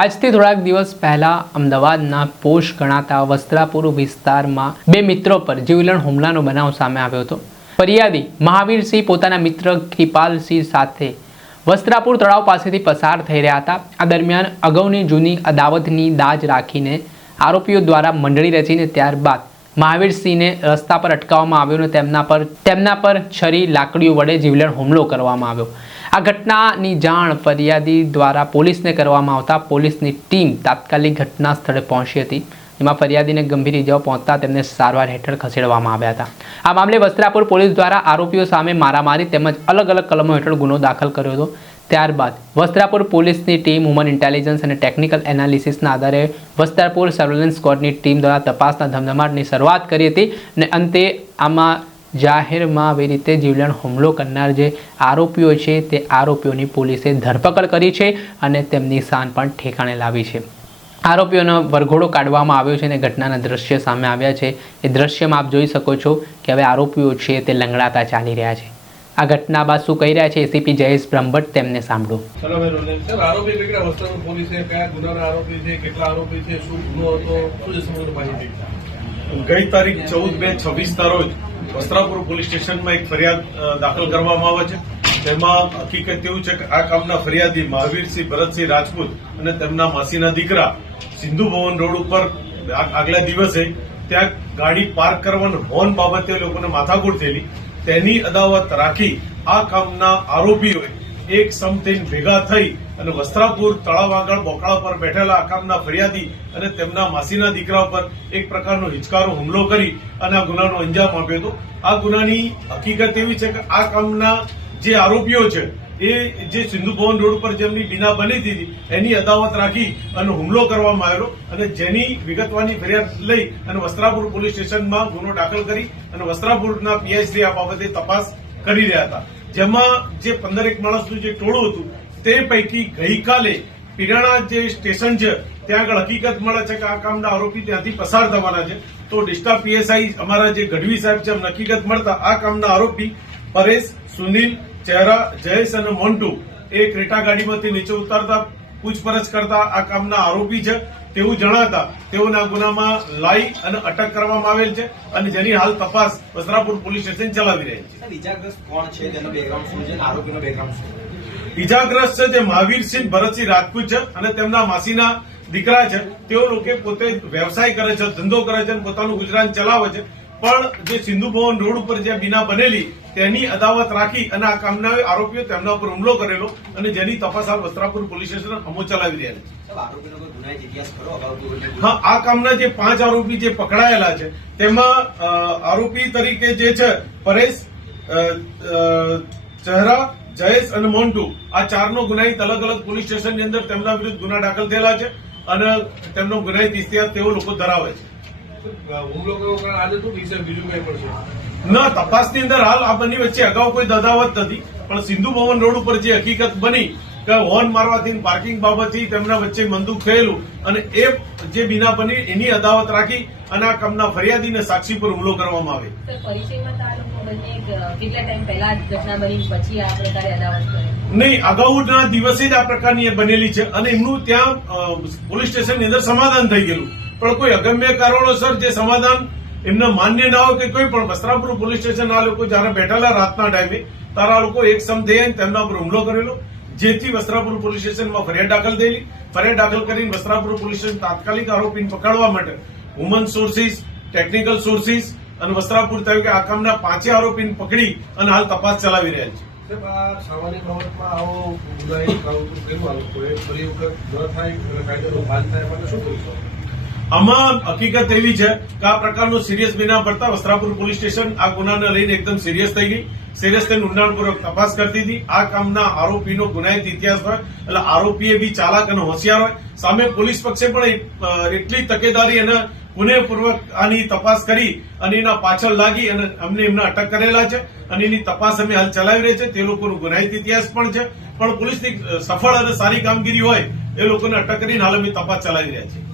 આજથી થોડાક દિવસ પહેલા અમદાવાદના પોશ ગણાતા વસ્ત્રાપુર વિસ્તારમાં બે મિત્રો પર જીવલેણ હુમલાનો બનાવ સામે આવ્યો હતો। ફરિયાદી મહાવીરસિંહ પોતાના મિત્ર કૃપાલસિંહ સાથે વસ્ત્રાપુર તળાવ પાસેથી પસાર થઈ રહ્યા હતા। આ દરમિયાન અગાઉની જૂની અદાવતની દાજ રાખીને આરોપીઓ દ્વારા મંડળી રચીને ત્યારબાદ મહાવીરસિંહને રસ્તા પર અટકાવવામાં આવ્યો અને તેમના પર છરી લાકડીઓ વડે જીવલેણ હુમલો કરવામાં આવ્યો। આ ઘટનાની જાણ ફરિયાદી દ્વારા પોલીસને કરવામાં આવતા પોલીસની ટીમ તાત્કાલિક ઘટના સ્થળે પહોંચી હતી, જેમાં ફરિયાદીને ગંભીર ઇજાઓ પહોંચતા તેમને સારવાર હેઠળ ખસેડવામાં આવ્યા હતા। આ મામલે વસ્ત્રાપુર પોલીસ દ્વારા આરોપીઓ સામે મારામારી તેમજ અલગ અલગ કલમો હેઠળ ગુનો દાખલ કર્યો હતો। ત્યારબાદ વસ્ત્રાપુર પોલીસની ટીમ હ્યુમન ઇન્ટેલિજન્સ અને ટેકનિકલ એનાલિસિસના આધારે વસ્ત્રાપુર સર્વેલન્સ સ્ક્વોડની ટીમ દ્વારા તપાસના ધમધમાટની શરૂઆત કરી હતી અને અંતે આમાં જાહેરમાં આવી રીતે જીવલેણ હુમલો કરનાર જે આરોપીઓ છે તે આરોપીઓની પોલીસે ધરપકડ કરી છે અને તેમની શાન પણ ઠેકાણે લાવી છે। આરોપીઓનો વરઘોડો કાઢવામાં આવ્યો છે અને ઘટનાના દ્રશ્ય સામે આવ્યા છે। એ દ્રશ્યમાં આપ જોઈ શકો છો કે હવે આરોપીઓ છે તે લંગડાતા ચાલી રહ્યા છે। આ ઘટના બાદ શું કહી રહ્યા છે એસીપી જયેશ બ્રહ્મભટ્ટ, તેમને સાંભળો। આરોપી કેટલા વસ્તુઓ પોલીસે કયા ગુનાના આરોપી છે, કેટલા આરોપી છે, શું ગુનો હતો, શું સમગ્ર માહિતી? ગઈ તારીખ 14/2/26 રોજ વસ્ત્રાપુર પોલીસ સ્ટેશનમાં એક ફરિયાદ દાખલ કરવામાં આવે છે। તેમાં હકીકત એવું છે કે આ કામના ફરિયાદી મહાવીરસિંહ ભરતસિંહ રાજપૂત અને તેમના માસીના દીકરા સિંધુ ભવન રોડ ઉપર આગલા દિવસે ત્યાં ગાડી પાર્ક કરવાના હોર્ન બાબતે લોકોને માથાકૂટ થયેલી, તેની અદાવત રાખી આ કામના આરોપીઓએ એક સમથીન ભેગા થઈ અને વસ્ત્રાપુર તળાવ આગળ બોકડા પર બેઠેલા આ કામના ફરિયાદી અને તેમના માસીના દીકરા પર એક પ્રકારનો હિચકારો હુમલો કરી અને આ ગુનાનો અંજામ આપ્યો હતો। આ ગુનાની હકીકત એવી છે કે આ કામના જે આરોપીઓ છે એ જે સિંધુ ભવન રોડ પર જેમની બીના બની હતી એની અદાવત રાખી અને હુમલો કરવામાં આવેલો અને જેની વિગતવારની ફરિયાદ લઈ અને વસ્ત્રાપુર પોલીસ સ્ટેશનમાં ગુનો દાખલ કરી અને વસ્ત્રાપુરના પીઆઈ આ બાબતે તપાસ કરી રહ્યા હતા। જેમાં જે 15 માણસનું જે ટોળું હતું તે પૈકી ગઈકાલે પીરાણા જે સ્ટેશન છે ત્યાં આગળ હકીકત મળે છે કે આ કામના આરોપી ત્યાંથી પસાર થવાના છે, તો ડિસ્ટ્રિક્ટ પીએસઆઈ અમારા જે ગઢવી સાહેબ છે હકીકત મળતા આ કામના આરોપી પરેશ, સુનિલ, ચહેરા, જયેશ અને મોન્ટુ એ ક્રેટા ગાડીમાંથી નીચે ઉતારતા પૂછપરછ કરતા આ કામના આરોપી છે તેવું જણાતા તેઓને આ ગુનામાં લાઈ અને અટક કરવામાં આવેલ છે અને જેની હાલ તપાસ વસ્ત્રાપુર પોલીસ સ્ટેશન ચલાવી રહી છે। ઇજાગ્રસ્ત કોણ છે, તેનો બેકગ્રાઉન્ડ શું છે, આરોપીનો બેકગ્રાઉન્ડ શું છે? ઇજાગ્રસ્ત છે જે મહાવીરસિંહ ભરતસિંહ રાજપૂત છે અને તેમના માસીના દીકરા છે। તેઓ લોકો પોતે વ્યવસાય કરે છે, ધંધો કરે છે અને પોતાનું ગુજરાન ચલાવે છે, પણ જે સિંધુ ભવન રોડ ઉપર જે બીના બનેલી તેની અદાવત રાખી અને આ કામના આરોપીઓ તેમના ઉપર હુમલો કરેલો અને જેની તપાસ હાલ વસ્ત્રાપુર પોલીસ સ્ટેશન અમો ચલાવી રહ્યા છે। હા, આ કામના જે 5 આરોપી જે પકડાયેલા છે તેમાં આરોપી તરીકે જે છે પરેશ, ચહેરા, જયેશ અને મોન્ટુ, આ 4નો ગુનાહિત અલગ અલગ પોલીસ સ્ટેશનની અંદર તેમના વિરુદ્ધ ગુના દાખલ થયેલા છે અને તેમનો ગુનાહિત ઇતિહાસ તેઓ લોકો ધરાવે છે। હુમલો કરવો કારણ આજે શું વિષય બીજું કઈ પણ છે? ના, તપાસની અંદર હાલ આ બંને વચ્ચે અગાઉ કોઈ અદાવત નથી, પણ સિંધુ ભવન રોડ ઉપર જે હકીકત બની કે હોર્ન મારવાથી પાર્કિંગ બાબતથી તેમના વચ્ચે મંદુક થયેલું અને એ જે બીના બની એની અદાવત રાખી અને આ કામના ફરિયાદીને સાક્ષી પર હુમલો કરવામાં આવે। નહીં, અગાઉના દિવસે જ આ પ્રકારની બનેલી છે અને એમનું ત્યાં પોલીસ સ્ટેશનની અંદર સમાધાન થઈ ગયેલું, પણ કોઈ અગમ્ય કારણોસર જે સમાધાન એમને માન્ય ના હોય કે કોઈ પણ વસ્ત્રાપુર પોલીસ સ્ટેશન આ લોકો જયારે બેઠેલા રાતના ટાઈમે ત્યારે આ લોકો એક સમ થઈ તેમના પર હુમલો કરેલો, જેથી વસ્ત્રાપુર પોલીસ સ્ટેશનમાં ફરિયાદ દાખલ થયેલી। ફરિયાદ દાખલ કરીને વસ્ત્રાપુર પોલીસ સ્ટેશન તાત્કાલિક આરોપીને પકડવા માટે હ્યુમન સોર્સિસ, ટેકનિકલ સોર્સિસ અને વસ્ત્રાપુર તાલુકે આ કામના 5 આરોપીને પકડી અને હાલ તપાસ ચલાવી રહ્યા છે। સામાન્ય બાબતમાં આવો ગુનાહિત પ્રવૃત્તિ કર્યું આ લોકોએ ફરી વખત ન થાય અને કાયદાનો પાલન થાય માટે શું કરીશું? આમાં હકીકત એવી છે કે આ પ્રકારનું સિરિયસ બીના પડતા વસ્ત્રાપુર પોલીસ સ્ટેશન આ ગુનાને લઈને એકદમ સિરિયસ થઈ ગઈ, સિરિયસ થઈને ઊંડાણપૂર્વક તપાસ કરતી હતી। આ કામના આરોપીનો ગુનાહિત ઇતિહાસ હોય એટલે આરોપીએ બી ચાલાક અને હોશિયાર હોય, સામે પોલીસ પક્ષે પણ એટલી તકેદારી અને પુણ્યપૂર્વક આની તપાસ કરી અને એના પાછળ લાગી અને અમને એમને અટક કરેલા છે અને એની તપાસ અમે હાલ ચલાવી રહી છે। તે લોકોનો ગુનાહિત ઇતિહાસ પણ છે, પણ પોલીસની સફળ અને સારી કામગીરી હોય એ લોકોને અટક કરીને હાલ અમે તપાસ ચલાવી રહ્યા છીએ।